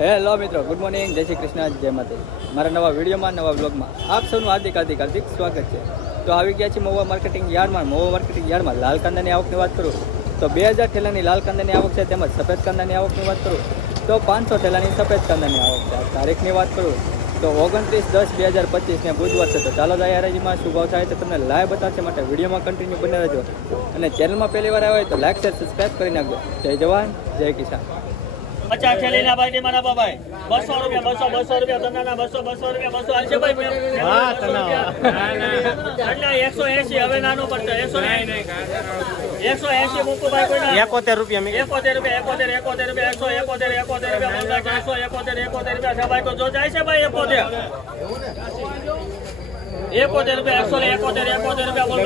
Hello મિત્રો good morning જય શ્રી કૃષ્ણ, જય માતાજી. મારા નવા વિડીયોમાં, નવા બ્લોગમાં આપ સૌનું હાર્દિક હાર્દિક હાર્દિક સ્વાગત છે. તો આવી ગયા છે મહુવા માર્કેટિંગ યાર્ડમાં. મહુવા માર્કેટિંગ યાર્ડમાં લાલ કાંદાની આવકની વાત કરું, તો બે હજાર ઠેલાની લાલ કાંદાની આવક છે તેમજ સફેદ કાંદાની આવકની વાત કરું, તો પાંચસો ઠેલાની સફેદ કાંદાની આવક છે. તારીખની વાત કરું, તો ઓગણત્રીસ દસ બે હજાર પચીસને બુધવાર છે. તો ચાલો જાય હરાજીમાં શું ભાવ થાય તો તમને લાઈવ બતાવશે. માટે વિડીયોમાં કન્ટિન્યુ બને રહેજો. અને ચેનલમાં પહેલી વાર હોય તો લાઈક શેર સબસ્ક્રાઈબ કરી નાખજો. જય જવાન, જય કિસાન. પચાસ થેલીના ભાઈ મારા બાબાઈ બસો રૂપિયા બસો બસો રૂપિયા તનાના બસો બસો રૂપિયા બસો. હાલશે ભાઈ એકસો એસી હવે નાનું પડશે. એકસો એકસો એસી મૂકું ભાઈ કોઈના. એકોતેર રૂપિયા એકોતેર રૂપિયા એકોતેર એકોતેર રૂપિયા એકસો એકોતેર એકોતેર રૂપિયા એકસો એકોતેર એકોતેર રૂપિયા છે ભાઈ. તો જો જાય છે ભાઈ એકોતેર. એકોતેર રૂપિયા એકસો એકોતેર એકોતેર રૂપિયા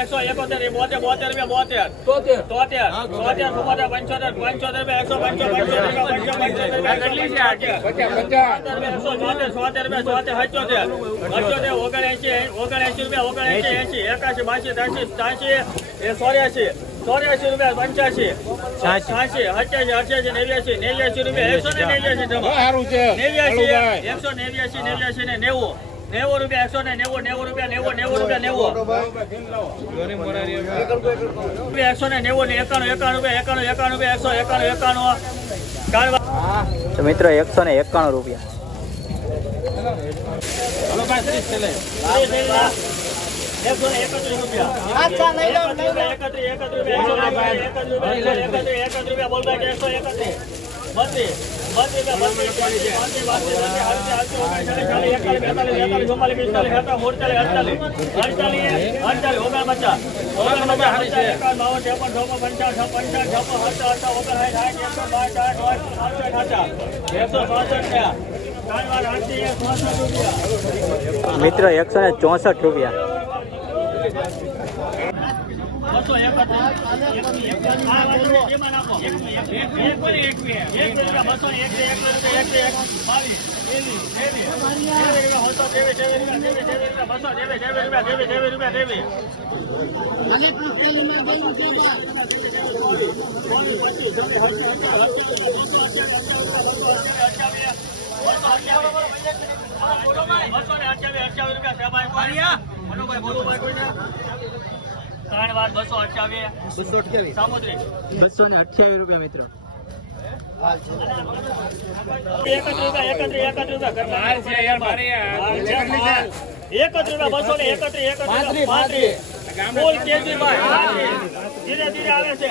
એકસો એકોતેર બોતેર બોતેર રૂપિયા બોતેર. તોતેર. તોતેર. તોતેર ચુમ્મોતેર પંચોતેર પંચોતેર રૂપિયા એકસો પંચો એકસો ચોતેર ચોતેર રૂપિયા ચોતેર હચોતેર હચોતેર ઓગણએંશી રૂપિયા ઓગણએંશી એસી એકાશી બાસી ત્રાસી ત્યાંશી એ ચોર્યાસી ચોર્યાસી રૂપિયા પંચ્યાસી છ્યાસી અઠ્યાસી અઠ્યાસી નેવ્યાસી નેવ્યાસી રૂપિયા એકસો ને નેવ્યાસી એકસો નેવ્યાસી નેવ્યાસી ને નેવું. નેવું રૂપિયા એકસો ને નેવું નેવું રૂપિયા નેવું નેવું રૂપિયા નેવું. રૂપિયા એકસો ને નેવું ને એકાણું એકાણું રૂપિયા એકાણું એકાણું રૂપિયા એકસો એકાણું એકાણું. તો મિત્રો એકસો ને એકાણું રૂપિયા. મિત્રો એકસો ને ચોસઠ રૂપિયા. સાહેબ મનોભાઈ બોલો ભાઈ ત્રણ વાર બસો અઠ્યાવીસ. બસો અઠ્યાવીસ. સામુદ્રી. બસો ને અઠ્યાવીસ રૂપિયા મિત્રો. એકત્રીસ રૂપિયા એકત્રીસ એકત્રીસ રૂપિયા બસો ને એકત્રી ભાઈ ધીરે ધીરે આવે છે.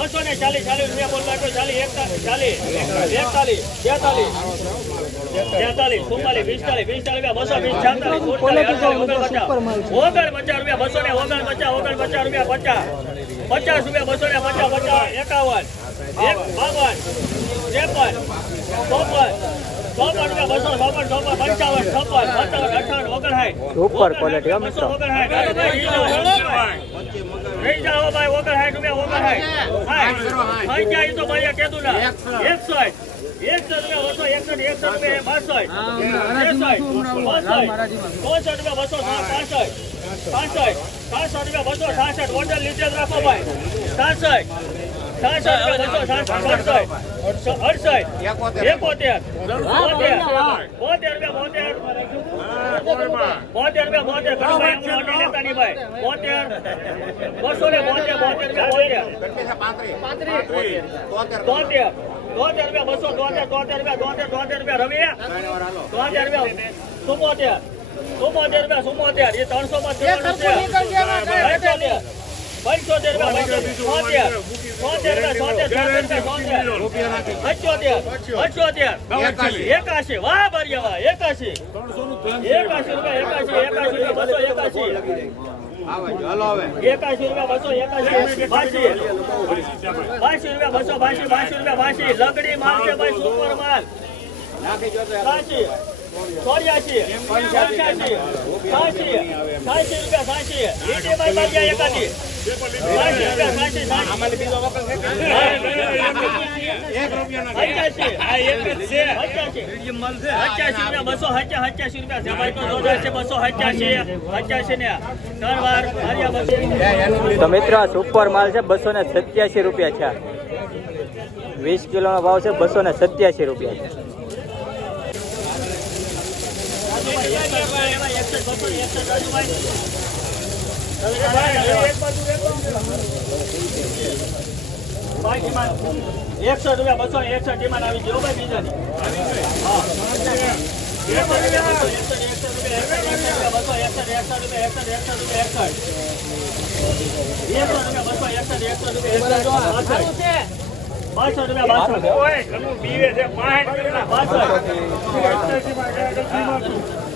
બસો ને ચાલીસ ચાલીસ રૂપિયા બોલ તો ચાલીસ એકતાલીસ ચાલીસ એકતાલીસ તેતાલીસ તેતાલીસ ચુમ્માલીસ પિસ્તાલીસ પિસ્તાલીસ રૂપિયા બસો વીસ છેતાલીસ ઓગણ પચાસ રૂપિયા બસો ને ઓગણ પચાસ રૂપિયા પચાસ પચાસ રૂપિયા બસો ને પચાસ પચાસ એકાવન એક બાવન ત્રેપન ચોપન સુપર ક્વોલિટી હો મિત્રો. ઓગણસાઠ રૂપિયા બસો સાસઠ ઓર્ડર લીધે રાખો ભાઈ સાસઠ બસો એકોતેર. બોતેર બોતેર. બોતેર બોતેર. ને બોતેર રૂપિયા બસો તોતેર તોતેર રૂપિયા તોતેર તોતેર રૂપિયા. રવિ તોતેર રૂપિયા. ચુમ્મોતેર ચુમ્મોતેર રૂપિયા ચુમ્મોતેર એ ત્રણસો માં પંચોતેર પંચોતેર રૂપિયા છોતેર અઠ્યોતેર અઠ્યોતેર એકાશી. વાહ બરિયા વાહ. એકાશી. એકાશી રૂપિયા એકાશી એકાશી રૂપિયા બસો એકાશી. એકાશી રૂપિયા બસો એકાશી. બાસી. બાસી રૂપિયા બસો બાસી બાસી રૂપિયા બાસી. લગડી માલ છે ભાઈ સુપર માલ? સાચી ચોર્યાસી. પંચ્યાસી. સાસી સાસી રૂપિયા સાસી એકાદી. તો મિત્રો સુપર માલ છે બસો ને સત્યાસી રૂપિયા છે. વીસ કિલો નો ભાવ છે બસો ને સત્યાસી રૂપિયા છે. એકસો બસો એકસો એકસો રૂપિયા બસો એકસો ડિમાન્ડ આવી ગયો ભાઈ બીજાની બાસઠ રૂપિયા બાસઠ બાસઠ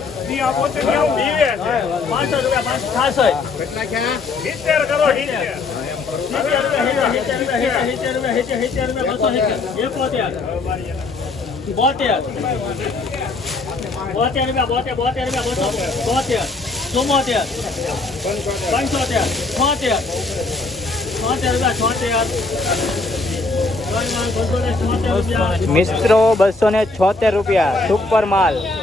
બોતેર. બોતેર રૂપિયા બોતેર બોતેર રૂપિયા બસો બોતેર. ચુમ્મોતેર. પંચોતેર. છોતેર. મિત્રો બસો ને છોતેર રૂપિયા. સુપર માલ.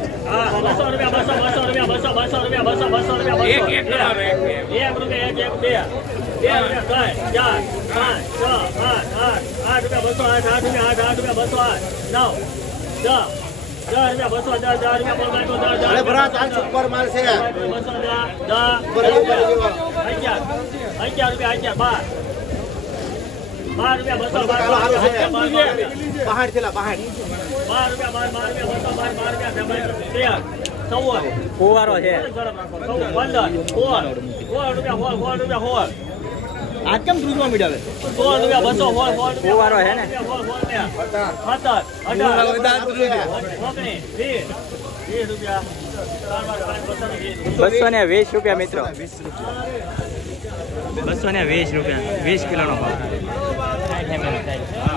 અગિયાર રૂપિયા અગિયાર બાર બાર રૂપિયા છે કેમ ત્રીજમાં મીડાવે સો રૂપિયા બસો ફોવારો છે ને? અઢાર. બસો ને વીસ. રૂપિયા મિત્રો. બસો ને વીસ રૂપિયા. વીસ કિલોનો ભાવ. ફેમિલી થાય